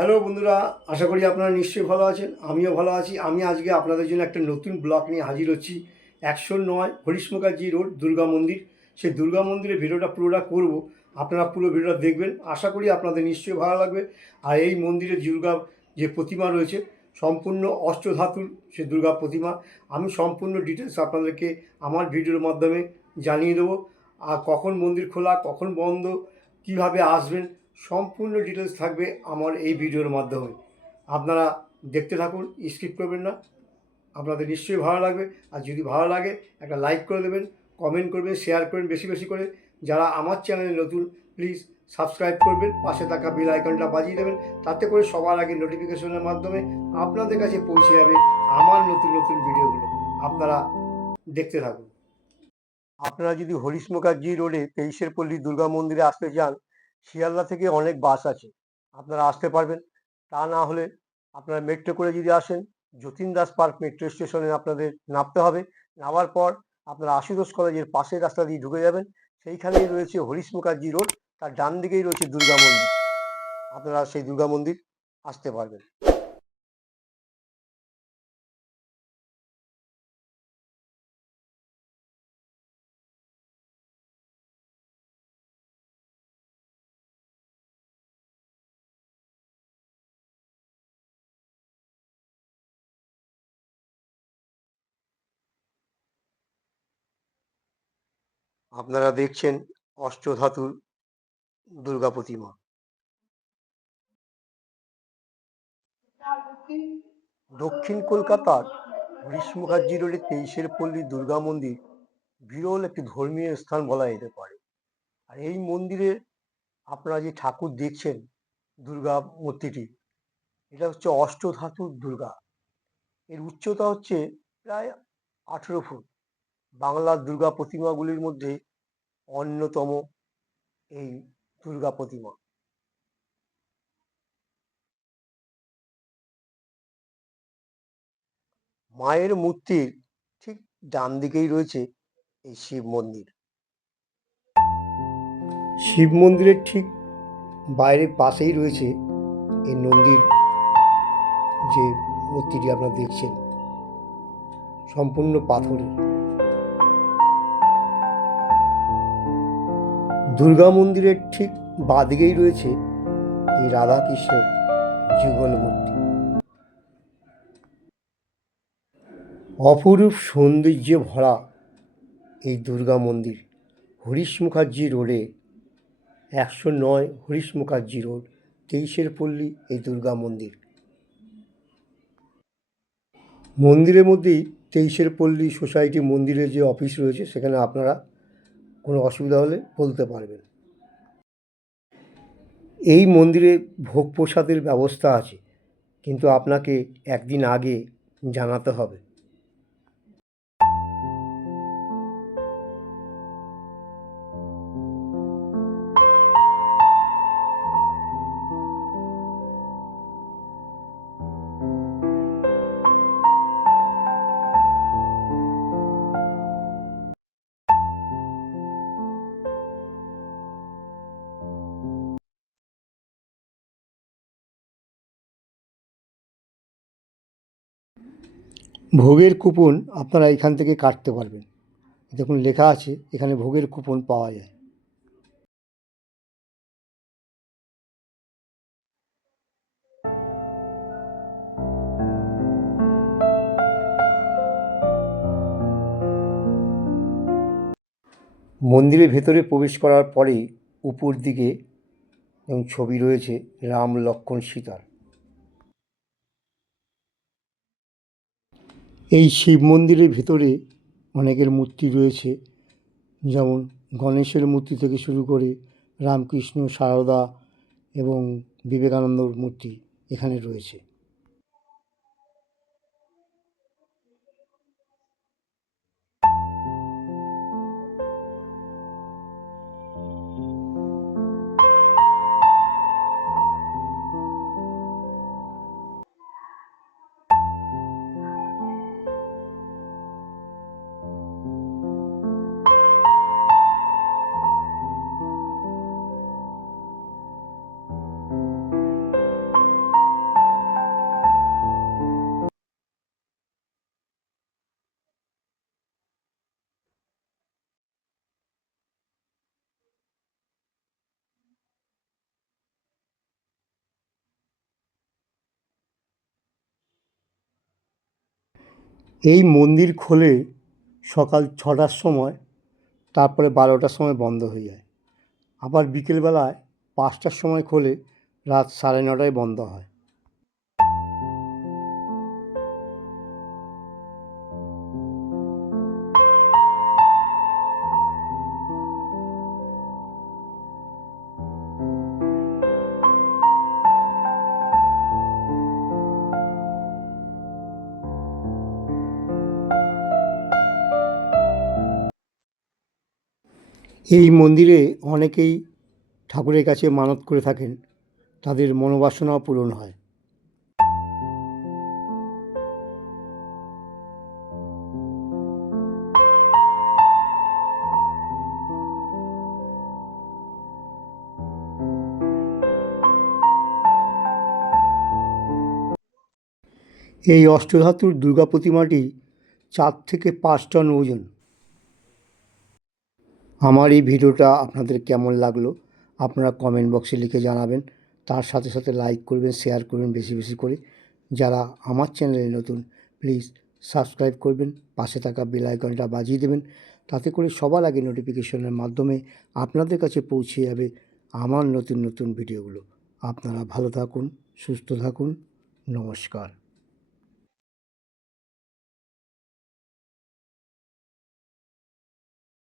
Hello বন্ধুরা, আশা করি আপনারা নিশ্চয়ই ভালো আছেন। আমিও ভালো আছি। আমি আজকে আপনাদের জন্য একটা নতুন ব্লগ নিয়ে হাজির হচ্ছি। 109 হরিশ মুখার্জি রোড দুর্গা মন্দির। সেই দুর্গা মন্দিরের ভিডিওটা পুরোটা করব। আপনারা পুরো ভিডিওটা দেখবেন, আশা করি আপনাদের নিশ্চয়ই ভালো লাগবে। আর এই মন্দিরে দুর্গা যে প্রতিমা রয়েছে সম্পূর্ণ অষ্টধাতুর সে দুর্গা প্রতিমা। আমি সম্পূর্ণ ডিটেলস আপনাদেরকে আমার ভিডিওর মাধ্যমে জানিয়ে দেবো। আর কখন মন্দির খোলা, কখন বন্ধ, কিভাবে আসবেন, সম্পূর্ণ ডিটেলস থাকবে আমার এই ভিডিওর মাধ্যমে। আপনারা দেখতে থাকুন, স্কিপ করবেন না। আপনাদের নিশ্চয়ই ভালো লাগবে। আর যদি ভালো লাগে একটা লাইক করে দেবেন, কমেন্ট করবেন, শেয়ার করবেন বেশি বেশি করে। যারা আমার চ্যানেলে নতুন প্লিজ সাবস্ক্রাইব করবেন, পাশে থাকা বেল আইকনটা বাজিয়ে দেবেন। তাতে করে সবার আগে নোটিফিকেশনের মাধ্যমে আপনাদের কাছে পৌঁছে যাবে আমার নতুন নতুন ভিডিওগুলো। আপনারা দেখতে থাকুন। আপনারা যদি হরিশ মুখার্জি রোডে 23 পল্লী দুর্গা মন্দিরে আসতে চান, শিয়ালদা থেকে অনেক বাস আছে, আপনারা আসতে পারবেন। তা না হলে আপনারা মেট্রো করে যদি আসেন, যতীন দাস পার্ক মেট্রো স্টেশনে আপনাদের নামতে হবে। নামার পর আপনারা আশুতোষ কলেজের পাশের রাস্তা দিয়ে ঢুকে যাবেন। সেইখানেই রয়েছে হরিশ মুখার্জি রোড, তার ডান দিকেই রয়েছে দুর্গা মন্দির। আপনারা সেই দুর্গা মন্দির আসতে পারবেন। আপনারা দেখছেন অষ্টধাতুর দুর্গা প্রতিমা। দক্ষিণ কলকাতার হরিশ মুখার্জি রোডে 23 পল্লী দুর্গা মন্দির বিরল একটি ধর্মীয় স্থান বলা যেতে পারে। আর এই মন্দিরে আপনারা যে ঠাকুর দেখছেন, দুর্গা মূর্তিটি, এটা হচ্ছে অষ্টধাতুর দুর্গা। এর উচ্চতা হচ্ছে প্রায় 18 ফুট। বাংলার দুর্গা প্রতিমাগুলির মধ্যে অন্যতম এই দুর্গা প্রতিমা। মায়ের মূর্তির ঠিক ডান দিকেই রয়েছে এই শিব মন্দির। শিব মন্দিরের ঠিক বাইরের পাশেই রয়েছে এই নন্দীর যে মূর্তিটি আপনারা দেখছেন, সম্পূর্ণ পাথরের। দুর্গা মন্দিরের ঠিক বাঁদিকেই রয়েছে এই রাধাকৃষ্ণ যুগল মূর্তি। অপরূপ সৌন্দর্যে ভরা এই দুর্গা মন্দির হরিশ মুখার্জি রোডে, 109 হরিশ মুখার্জি রোড, 23 পল্লী এই দুর্গা মন্দির। মন্দিরের মধ্যেই 23 পল্লী সোসাইটি মন্দিরের যে অফিস রয়েছে, সেখানে আপনারা কোনো অসুবিধা হলে বলতে পারবেন। এই মন্দিরে ভোগ প্রসাদের ব্যবস্থা আছে, কিন্তু আপনাকে একদিন আগে জানাতে হবে। ভোগের কুপন আপনারা এখান থেকে কাটতে পারবেন। দেখুন লেখা আছে এখানে ভোগের কুপন পাওয়া যায়। মন্দিরের ভেতরে প্রবেশ করার পরে উপর দিকে এবং ছবি রয়েছে রাম, লক্ষ্মণ, সীতার। এই শিব মন্দিরের ভেতরে অনেকের মূর্তি রয়েছে, যেমন গণেশের মূর্তি থেকে শুরু করে রামকৃষ্ণ, সারদা এবং বিবেকানন্দর মূর্তি এখানে রয়েছে। এই মন্দির খোলে সকাল 6টার সময়, তারপরে 12টার সময় বন্ধ হয়ে যায়। আবার বিকেলবেলায় 5টার সময় খোলে, রাত 9:30টায় বন্ধ হয়। এই মন্দিরে অনেকেই ঠাকুরের কাছে মানত করে থাকেন, তাদের মনোবাসনাও পূরণ হয়। এই অষ্টধাতুর দুর্গা প্রতিমাটি 4 থেকে 5 টন ওজন। আমার এই ভিডিওটা আপনাদের কেমন লাগলো আপনারা কমেন্ট বক্সে লিখে জানাবেন। তার সাথে সাথে লাইক করবেন, শেয়ার করবেন বেশি বেশি করে। যারা আমার চ্যানেলে নতুন, প্লিজ সাবস্ক্রাইব করবেন, পাশে থাকা বেল আইকনটা বাজিয়ে দেবেন। তাতে করে সবার আগে নোটিফিকেশনের মাধ্যমে আপনাদের কাছে পৌঁছে যাবে আমার নতুন নতুন ভিডিওগুলো। আপনারা ভালো থাকুন, সুস্থ থাকুন, নমস্কার।